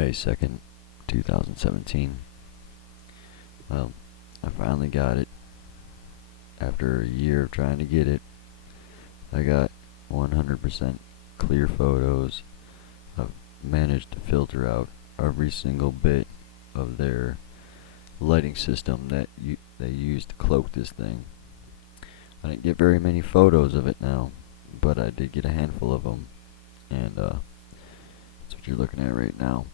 May 2nd, 2017. Well, I finally got it. After a year of trying to get it, I got 100% clear photos. I've managed to filter out every single bit of their lighting system that they use to cloak this thing. I didn't get very many photos of it now, but I did get a handful of them, and that's what you're looking at right now.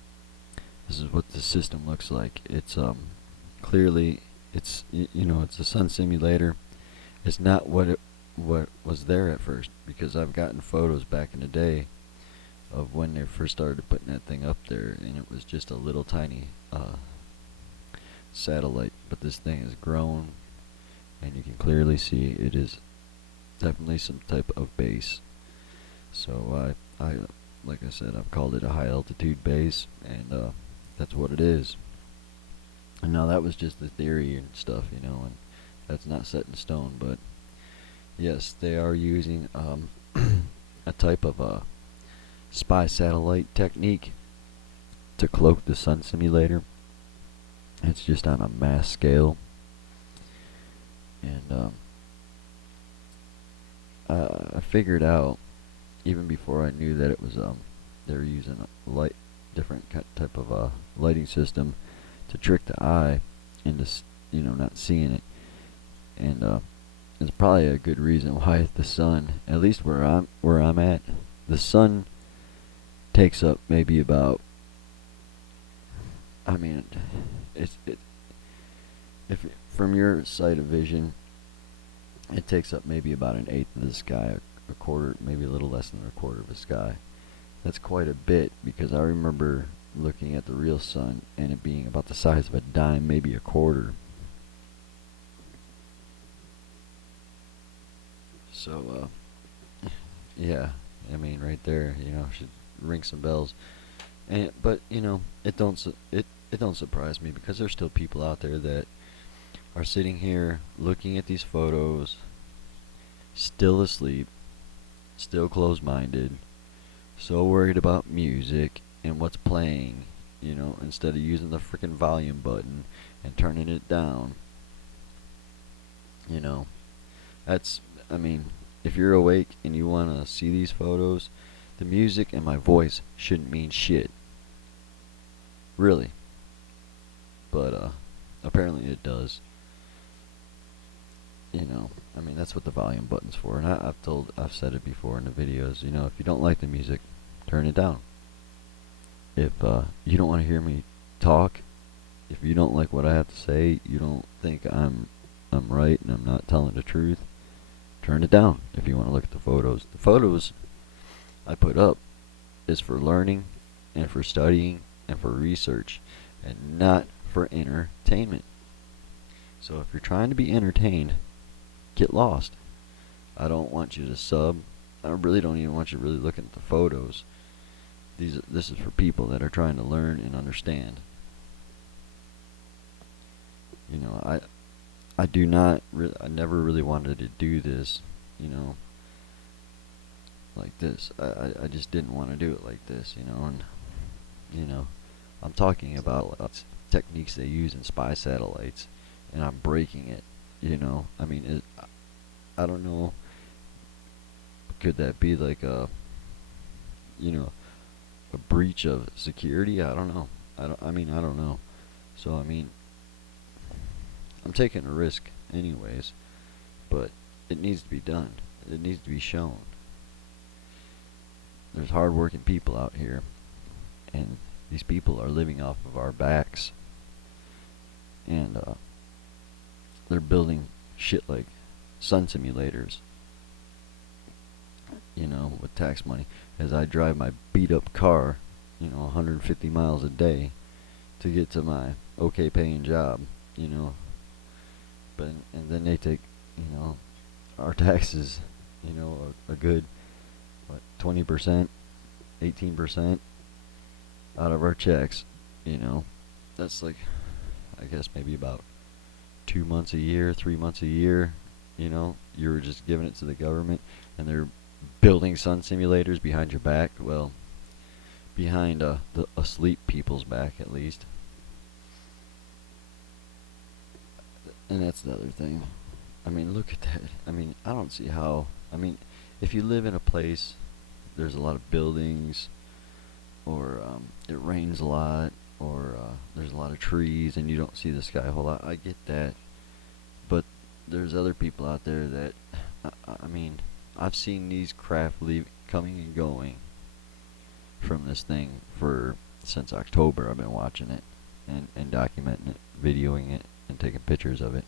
This is what the system looks like. It's clearly it's it's a sun simulator. It's not what was there at first, because I've gotten photos back in the day of when they first started putting that thing up there, and it was just a little tiny satellite. But this thing has grown, and you can clearly see it is definitely some type of base. So I like I said, I've called it a high altitude base, and that's what it is. And now that was just the theory and stuff, and that's not set in stone. But yes, they are using a type of spy satellite technique to cloak the sun simulator. It's just on a mass scale, and I figured out even before I knew that it was they were using a different type of lighting system to trick the eye into not seeing it, and it's probably a good reason why the sun, at least where I'm at, the sun takes up maybe about, I mean, if from your sight of vision, it takes up maybe about an eighth of the sky, a quarter, maybe a little less than a quarter of the sky. That's quite a bit, because I remember looking at the real sun and it being about the size of a dime, maybe a quarter. So yeah, I mean, right there, should ring some bells. But it don't surprise me, because there's still people out there that are sitting here looking at these photos, still asleep, still closed-minded, so worried about music and what's playing, instead of using the freaking volume button and turning it down. That's, I mean, if you're awake and you want to see these photos, the music and my voice shouldn't mean shit. Really. But apparently it does. I mean, that's what the volume button's for. And I've said it before in the videos, if you don't like the music, turn it down. If you don't want to hear me talk, if you don't like what I have to say, you don't think I'm right and I'm not telling the truth, turn it down. If you want to look at the photos I put up is for learning and for studying and for research, and not for entertainment. So if you're trying to be entertained, get lost. I don't want you to sub. I really don't even want you really looking at the photos. This is for people that are trying to learn and understand. I never really wanted to do this, like this. I just didn't want to do it like this, and I'm talking about techniques they use in spy satellites, and I'm breaking it. I mean, I don't know. Could that be like a breach of security? I don't know. I mean, I don't know. So I mean, I'm taking a risk anyways, but it needs to be done. It needs to be shown. There's hard-working people out here, and these people are living off of our backs, and they're building shit like sun simulators, with tax money, as I drive my beat-up car, 150 miles a day to get to my okay-paying job, but and then they take, our taxes, a good, 20%, 18% out of our checks, that's like, I guess maybe about 2 months a year, 3 months a year, you're just giving it to the government, and they're building sun simulators behind your back. Well, behind the asleep people's back, at least. And that's the other thing. I mean, look at that. I mean, I don't see how. I mean, if you live in a place, there's a lot of buildings, or it rains a lot, or there's a lot of trees, and you don't see the sky a whole lot. I get that, but there's other people out there that, I mean, I've seen these craft coming and going from this thing for since October. I've been watching it and documenting it, videoing it, and taking pictures of it.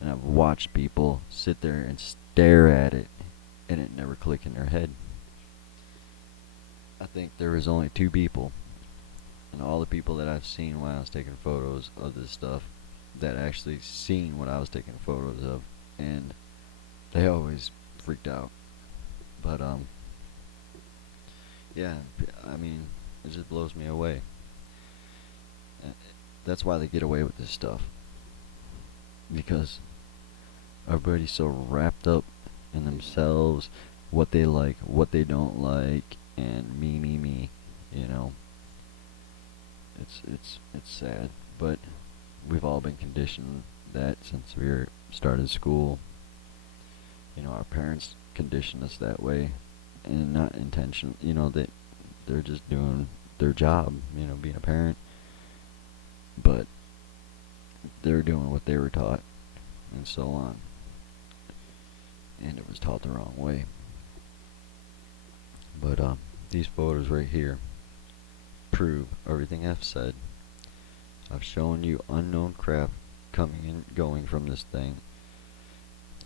And I've watched people sit there and stare at it, and it never click in their head. I think there was only 2 people, and all the people that I've seen when I was taking photos of this stuff, that actually seen what I was taking photos of, and they always freaked out. But yeah, I mean, it just blows me away. That's why they get away with this stuff, because everybody's so wrapped up in themselves, what they like, what they don't like, and me. You know, it's sad, but we've all been conditioned that since we started school. You know, our parents conditioned us that way, and not intentional. You know, that they're just doing their job. You know, being a parent, but they're doing what they were taught, and so on. And it was taught the wrong way. But these photos right here prove everything I've said. I've shown you unknown craft coming and going from this thing.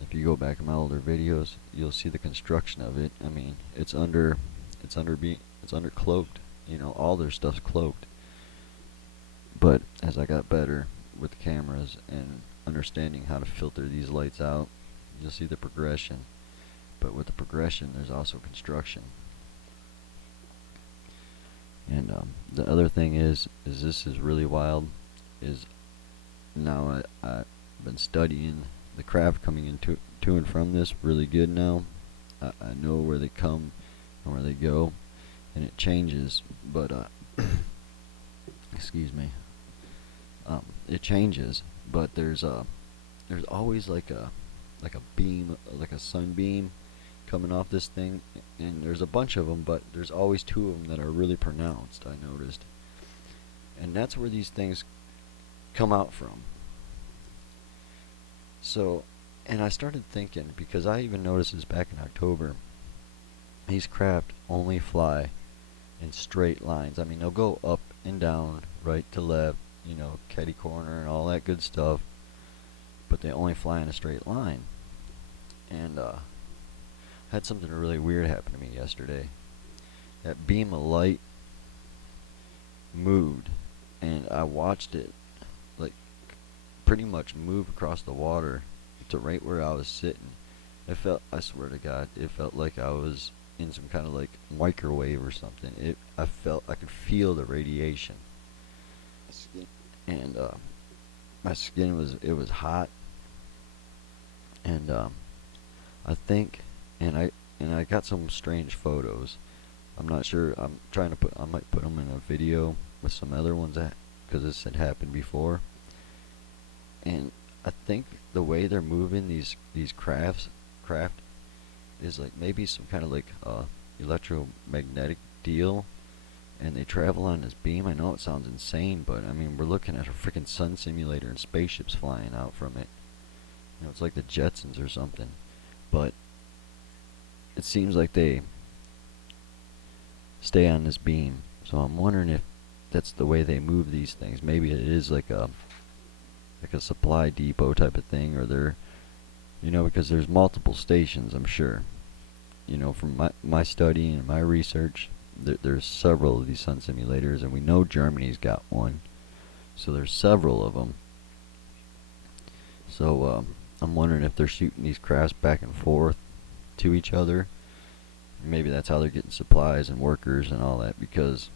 If you go back in my older videos, you'll see the construction of it. I mean, it's under cloaked. You know, all their stuff's cloaked. But as I got better with the cameras and understanding how to filter these lights out, you'll see the progression. But with the progression, there's also construction. And the other thing is this is really wild. Is now I've been studying the craft coming into to and from this really good now. I know where they come and where they go, and it changes. But excuse me. It changes, but there's always like a beam, like a sunbeam coming off this thing, and there's a bunch of them, but there's always 2 of them that are really pronounced, I noticed. And that's where these things come out from. So, and I started thinking, because I even noticed this back in October, these craft only fly in straight lines. I mean, they'll go up and down, right to left, you know, catty corner and all that good stuff, but they only fly in a straight line. And had something really weird happen to me yesterday. That beam of light moved, and I watched it like pretty much move across the water to right where I was sitting. It felt, I swear to God, it felt like I was in some kind of like microwave or something. I could feel the radiation. And my skin was hot. And I think, and I got some strange photos. I'm not sure. I might put them in a video with some other ones, because this had happened before. And I think the way they're moving these craft is like maybe some kind of like electromagnetic deal, and they travel on this beam. I know it sounds insane, but I mean, we're looking at a freaking sun simulator and spaceships flying out from it. You know, it's like the Jetsons or something. But it seems like they stay on this beam. So I'm wondering if that's the way they move these things. Maybe it is like a supply depot type of thing, or they're, you know, because there's multiple stations, I'm sure. You know, from my study and my research, there's several of these sun simulators, and we know Germany's got one. So there's several of them. So I'm wondering if they're shooting these crafts back and forth to each other. Maybe that's how they're getting supplies and workers and all that, because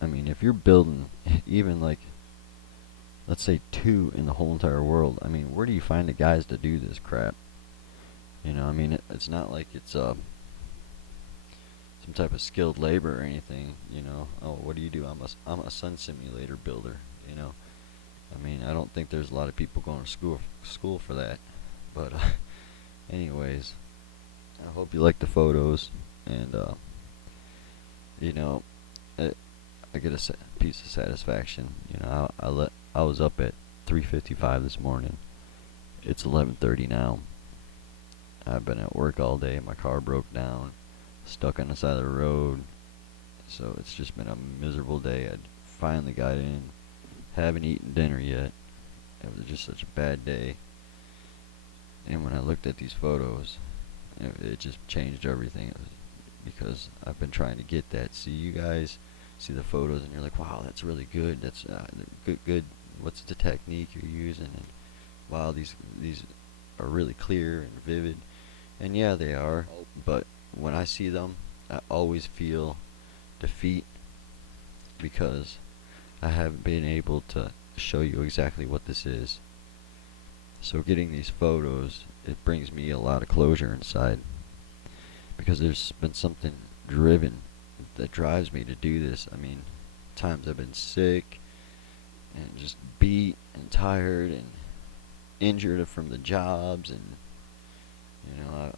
I mean, if you're building even like, let's say 2 in the whole entire world, I mean, where do you find the guys to do this crap? You know, I mean, it's not like it's some type of skilled labor or anything, you know. Oh, what do you do? I'm a sun simulator builder, you know. I mean, I don't think there's a lot of people going to school for that. But anyways, I hope you like the photos, and you know, I get a piece of satisfaction. You know, I was up at 3:55 this morning. It's 11:30 now. I've been at work all day. My car broke down, stuck on the side of the road. So it's just been a miserable day. I finally got in. Haven't eaten dinner yet. It was just such a bad day. And when I looked at these photos, it just changed everything. It was because I've been trying to get that. See, you guys see the photos and you're like, wow, that's really good. That's good. What's the technique you're using? And wow, these are really clear and vivid. And yeah, they are. But when I see them, I always feel defeat because I haven't been able to show you exactly what this is. So getting these photos, it brings me a lot of closure inside because there's been something driven that drives me to do this. I mean, times I've been sick and just beat and tired and injured from the jobs, and you know,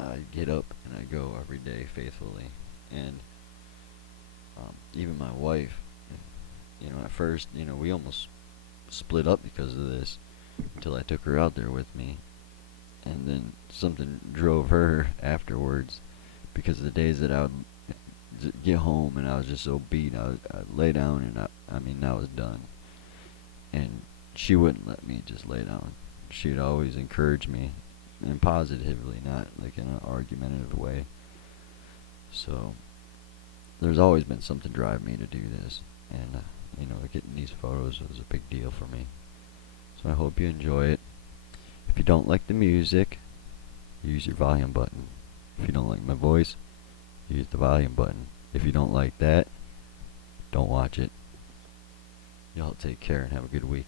I get up and I go every day faithfully. And even my wife, you know, at first, you know, we almost split up because of this until I took her out there with me. And then something drove her afterwards because the days that I would get home and I was just so beat, I'd lay down and I mean, I was done. And she wouldn't let me just lay down. She'd always encourage me, and positively, not like in an argumentative way. So there's always been something drive me to do this, and you know, getting these photos was a big deal for me. So I hope you enjoy it. If you don't like the music, use your volume button. If you don't like my voice, use the volume button. If you don't like that, don't watch it. Y'all take care and have a good week.